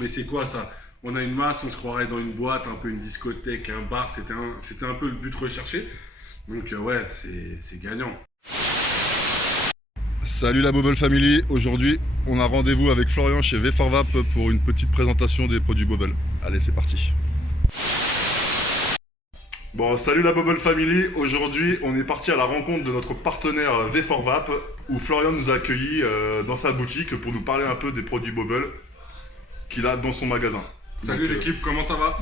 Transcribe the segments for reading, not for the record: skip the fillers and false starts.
Mais c'est quoi ça? On a une masse, on se croirait dans une boîte, un peu une discothèque, un bar, c'était un peu le but recherché. Donc ouais, c'est gagnant. Salut la Bobble Family, aujourd'hui on a rendez-vous avec Florian chez V4VAP pour une petite présentation des produits Bobble. Allez, c'est parti. Bon, salut la Bobble Family, aujourd'hui on est parti à la rencontre de notre partenaire V4VAP où Florian nous a accueillis dans sa boutique pour nous parler un peu des produits Bobble qu'il a dans son magasin. Salut l'équipe, comment ça va?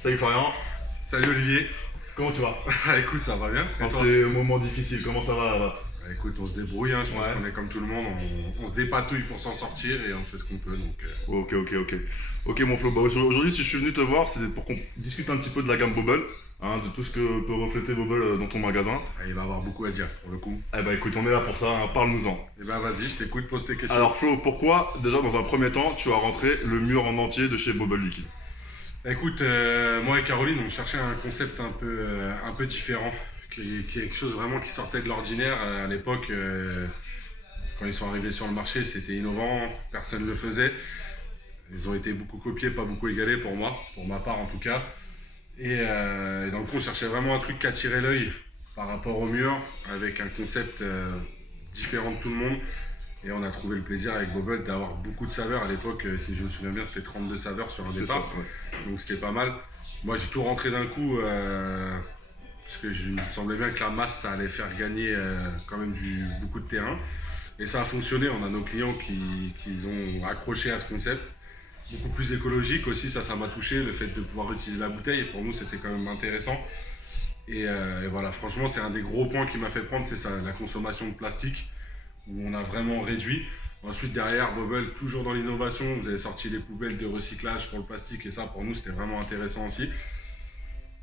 Salut Florian. Salut Olivier. Comment tu vas? Écoute, ça va bien. C'est un moment difficile, comment ça va là-bas? Écoute, on se débrouille, hein. Je pense qu'on est comme tout le monde, on se dépatouille pour s'en sortir et on fait ce qu'on peut. Donc, Ok mon Flo, bah, aujourd'hui si je suis venu te voir, c'est pour qu'on discute un petit peu de la gamme Bobble, hein, de tout ce que peut refléter Bobble dans ton magasin. Il va y avoir beaucoup à dire pour le coup. Eh bah écoute, on est là pour ça, hein, parle-nous-en. Eh ben vas-y, je t'écoute, pose tes questions. Alors Flo, pourquoi déjà dans un premier temps tu as rentré le mur en entier de chez Bobble Liquide? Écoute, moi et Caroline, on cherchait un concept un peu différent, qui est quelque chose vraiment qui sortait de l'ordinaire. À l'époque, quand ils sont arrivés sur le marché, c'était innovant, personne ne le faisait. Ils ont été beaucoup copiés, pas beaucoup égalés pour moi, pour ma part en tout cas. Et dans le coup, on cherchait vraiment un truc qui attirait l'œil par rapport au mur, avec un concept différent de tout le monde. Et on a trouvé le plaisir avec Bobble d'avoir beaucoup de saveurs. À l'époque, si je me souviens bien, c'était 32 saveurs sur un départ. Ça, ouais. Donc c'était pas mal. Moi, j'ai tout rentré d'un coup, parce que il me semblait bien que la masse, ça allait faire gagner quand même beaucoup de terrain. Et ça a fonctionné. On a nos clients qui ont accroché à ce concept. Beaucoup plus écologique aussi, ça m'a touché. Le fait de pouvoir utiliser la bouteille, pour nous, c'était quand même intéressant. Et voilà, franchement, c'est un des gros points qui m'a fait prendre, c'est ça, la consommation de plastique, où on a vraiment réduit. Ensuite, derrière, Bobble, toujours dans l'innovation, vous avez sorti les poubelles de recyclage pour le plastique, et ça, pour nous, c'était vraiment intéressant aussi.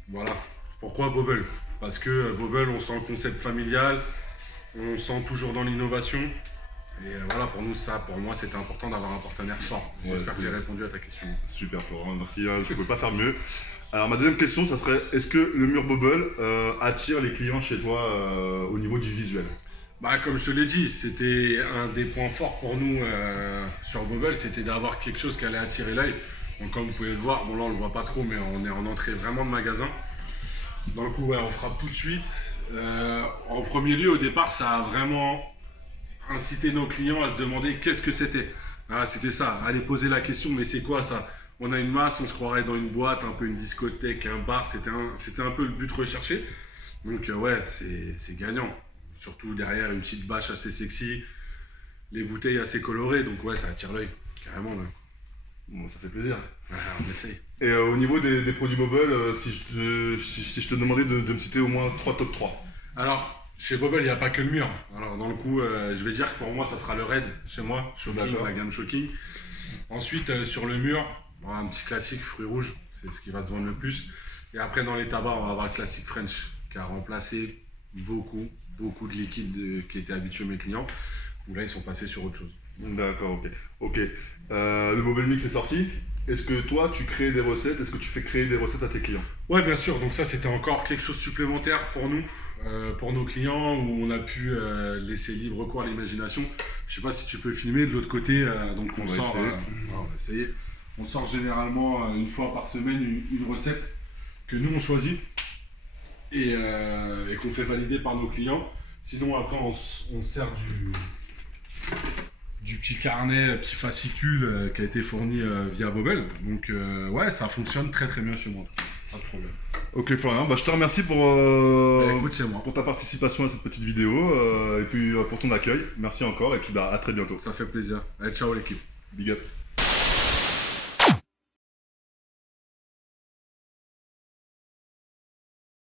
Voilà. Pourquoi Bobble? Parce que Bobble, on sent le concept familial, on sent toujours dans l'innovation. Et voilà, pour nous, pour moi, c'était important d'avoir un partenaire fort. J'espère que j'ai répondu à ta question. Super Florian, merci, hein, je ne peux pas faire mieux. Alors ma deuxième question, ça serait, est-ce que le mur Bobble attire les clients chez toi au niveau du visuel? Bah, comme je te l'ai dit, c'était un des points forts pour nous sur Bobble, c'était d'avoir quelque chose qui allait attirer l'œil. Donc comme vous pouvez le voir, bon là on le voit pas trop, mais on est en entrée vraiment de magasin. Dans le coup, ouais, on frappe tout de suite. En premier lieu, au départ, ça a vraiment incité nos clients à se demander qu'est-ce que c'était. Ah, c'était ça, aller poser la question, mais c'est quoi ça? On a une masse, on se croirait dans une boîte, un peu une discothèque, un bar, c'était un peu le but recherché. Donc ouais, c'est gagnant. Surtout derrière une petite bâche assez sexy, les bouteilles assez colorées, donc ouais, ça attire l'œil, carrément. Là. Bon, ça fait plaisir. On essaye. Et au niveau des produits Bobble, si je te demandais de me citer au moins 3 top 3. Alors, chez Bobble, il n'y a pas que le mur. Alors dans le coup, je vais dire que pour moi, ça sera le Red, chez moi, Shocking, la gamme Shocking. Ensuite, sur le mur, un petit classique fruits rouges, c'est ce qui va se vendre le plus. Et après, dans les tabacs, on va avoir le classique French, qui a remplacé beaucoup de liquide qui étaient habitués mes clients, où là ils sont passés sur autre chose. D'accord, ok. Le Bobble Mix est sorti. Est-ce que toi tu crées des recettes? Est-ce que tu fais créer des recettes à tes clients? Ouais, bien sûr, donc ça c'était encore quelque chose de supplémentaire pour nous, pour nos clients, où on a pu laisser libre cours à l'imagination. Je sais pas si tu peux filmer de l'autre côté, donc on sort, on va essayer. On sort généralement une fois par semaine une recette que nous on choisit et qu'on fait valider par nos clients. Sinon après on sert du petit carnet, petit fascicule qui a été fourni via Bobble. Donc ouais, ça fonctionne très très bien chez moi. Pas de problème. Ok Florian, bah, je te remercie Écoute, c'est moi. pour ta participation à cette petite vidéo et puis pour ton accueil. Merci encore et puis bah, à très bientôt. Ça fait plaisir. Allez, ciao l'équipe. Big up.